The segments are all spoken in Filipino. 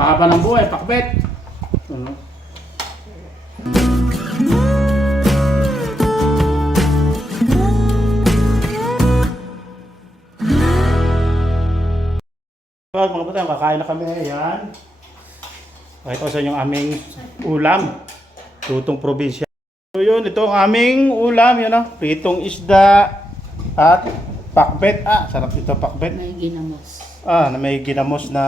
Pampahaba ng buhay, pakbet. Ano? So, mga kapatid, kakain na kami. Ayan. Ito sa inyong aming ulam. Lutong probinsya. So yun, ito ang aming ulam. Yan o. Pritong isda at pakbet. Sarap ito pakbet. May ginamos. Na may ginamos na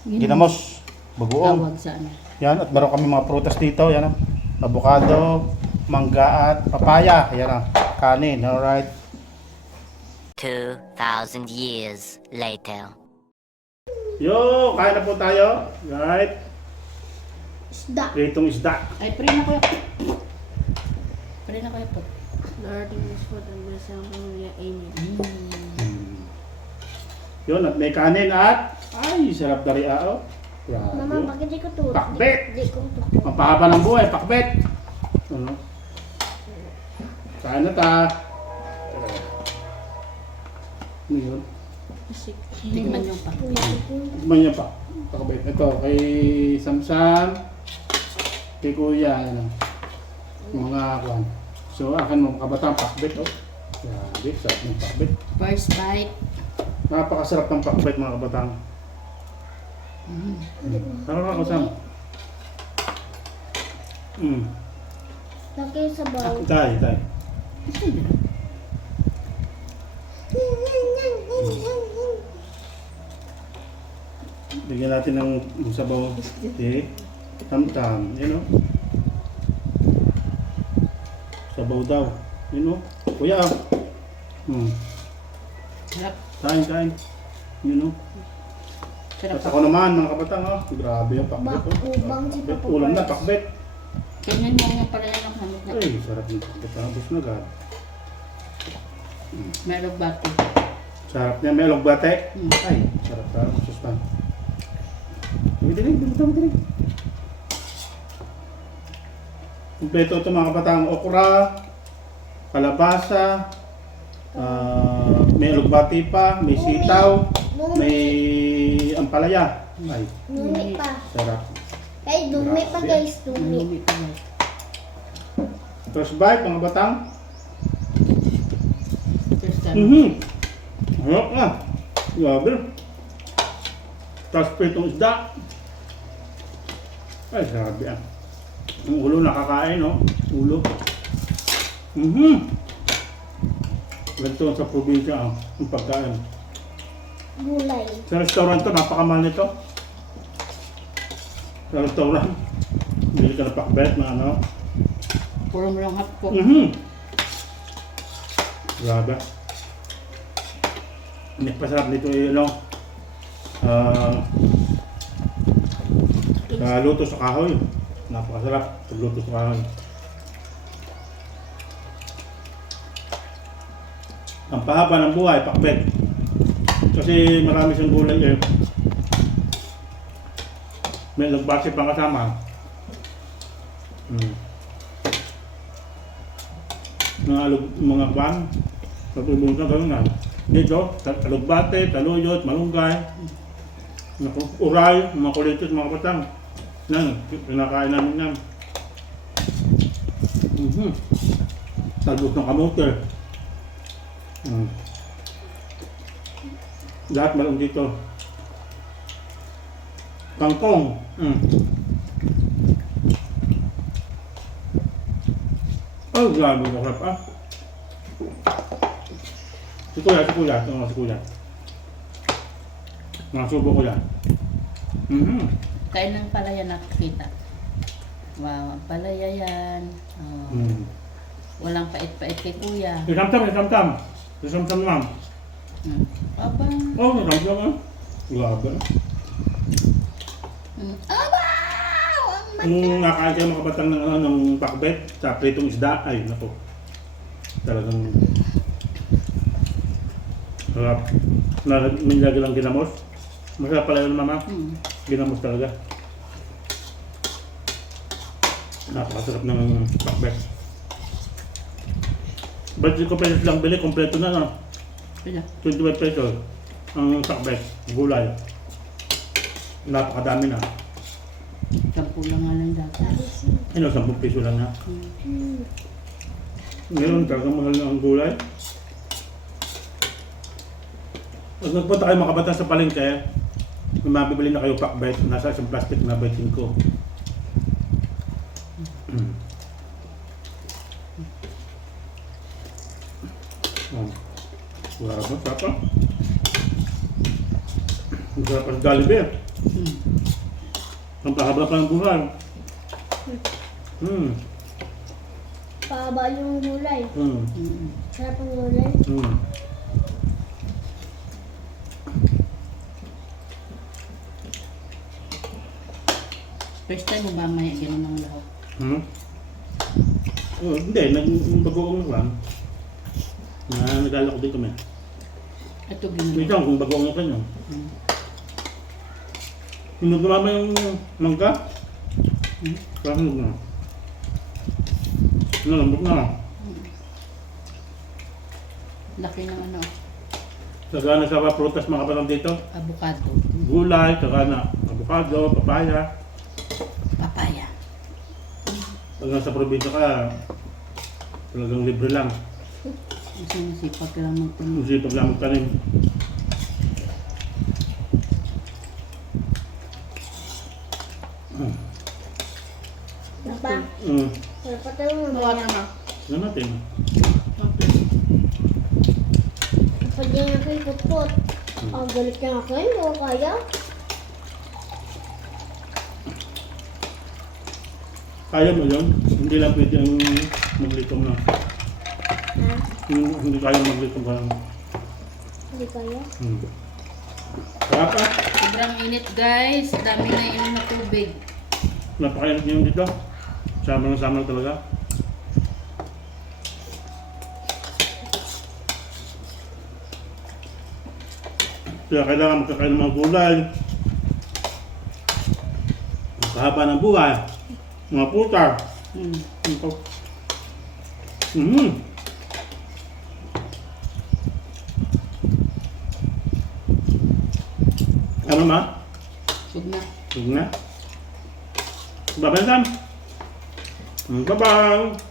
ginamos. Bagoong. Tawag sa ano. Yan. At meron kami mga prutas dito. Yan o. Avocado, mangga at papaya. Yan o. Kanin. Alright. 2,000 years later. Yo, kain na po tayo. Right. Isda. Pritong isda. Ay, pray na kuya. Pray na kuya po. Lord, in this food and bless our family. Amen. Yun, at may kanin at ay, sarap na rin oh. Mama, Grabe. bakit di ko to? Pakbet! Di ko to. Pampahaba ng buhay, pakbet. Ano? Kain na ta. Ano yun? Tingnan yung pa. Tikman niya pa. Pakbet. Ito, kay Samsam. Kay Kuya. Ano? Mga kwan. So, akin mo kabatang pakbet. Oh. Grabe, sarap ng pakbet. First bite. Napakasarap ng pakbet mga kabatang. Ano ka, Sam? Lagay sa baw. Tay. Bigyan natin ng sabaw. Okay. Tam-tam. Yan o. Sabaw daw. Yan o. Kuya. Sarap. Kain. Yan o. Sarap. At ako naman mga kabatang o. Grabe yung pakbet o. Ubang si Pakbet. Papa Ulam na Pars. pakbet. Tingnan mo nga pala yan ang hamot na. Ay, sarap ng pakbet. Tapos na agad. Meron bati. Sarap niya. May logbate. Mm. Ay, sarap ka. Suspan. Dinig. Kompleto ito mga kabatang okra, kalabasa, may alugbati pa, may sitaw, may ampalaya. Ay, Dumi pa. sarap. Ay, dumi pa guys. Dumi. Malumi pa yan. First bite mga batang. First time. Harap na. Grabe. Tapos pritong isda. Ay, grabe ah. Ang ulo nakakain, no? Ulo. Ganito sa probinsya, ang pagkain. Gulay. Sa restaurant to, napakamahal nito. Sa restaurant, bili ka ng pakbet na ano. Puro mo lang hapko. Grabe. Nagpasarap nito ano. Luto sa kahoy. Napakasarap pagluto sa kahoy. Ang pahaba ng buhay, pakbet. Kasi marami siyang gulay eh. May nagbase pang kasama. Mga kwan. Patulong na gano'n nga. Dito, talugbate, taluyot, malunggay. Naku, uray, mga kulitos, mga patang. Yan, pinakain namin yan. Talbos ng kamote. Lahat meron dito. Kangkong. Oh, grabe ko harap ah. Si Kuya. Ito nga si Kuya. Nasubo ko yan. Kain ng palaya nakikita. Wow, ang palaya yan. Oh. Walang pait-pait kay kuya. Isamsam. Isamsam ma'am. Aba. Oh, isamsam ah. Grabe. Aba! Kung nakain kayo mga kabatang ng, ng pakbet sa pritong isda, ay naku. Talagang sarap. May lagi lang ginamos. Masarap pala yun mama. Ginamos talaga. Napakasarap ng pakbet. Budget ko pesos lang bili, kompleto na no. Pila? 25 pesos ang pakbet, gulay. Napakadami na. 10 lang nga lang dati. Ano, 10 piso lang na. Hmm. Ngayon, talagang mahal na ang gulay. Pag nagpunta kayo mga kabataan sa palengke, may mabibili na kayo pakbet, nasa isang plastic na betin ko. Wala ba? Sarap ah. Ang sarap ang Jollibee. Ang pahaba pa ng buhay. Pahaba yung gulay. Sarap ang gulay. First time mo ba may ganun ng lahok? Oh, hindi, nag-bagoong lang. Nag-alak din kami. Ito ganun. Wait lang, kung bagoong ito nyo. Hinugmama yung mangga. Parang hinug na. Nalambot na. Laki ng ano, Sagana sa prutas mga kapatang dito. avocado. Gulay, sagana, avocado, papaya. Papaya. Pag nasa probinsya ka, talagang libre lang. Kasi masipag ka lang magtanong. Kasi pag lang magtanim. Diba? Sarap pa tayo Bawa mamaya. na. Ano natin? Kapag yan ako yung putput. Ang galit niya ako, hindi ko kaya. Kaya mo yun? Hindi lang pwede ang maglitong na. Ha? Hindi kaya maglitong ka lang. Hindi kaya. Sarap ah. Sobrang init guys. Dami na inom na tubig. Napakainit niyo dito. Sama na talaga. Kaya kailangan magkakain ng mga gulay. Ang kahaba ng buhay. Mga puta. Ito. Ano ma? Sug na. Huwag na. Bye-bye, Sam. Bye-bye.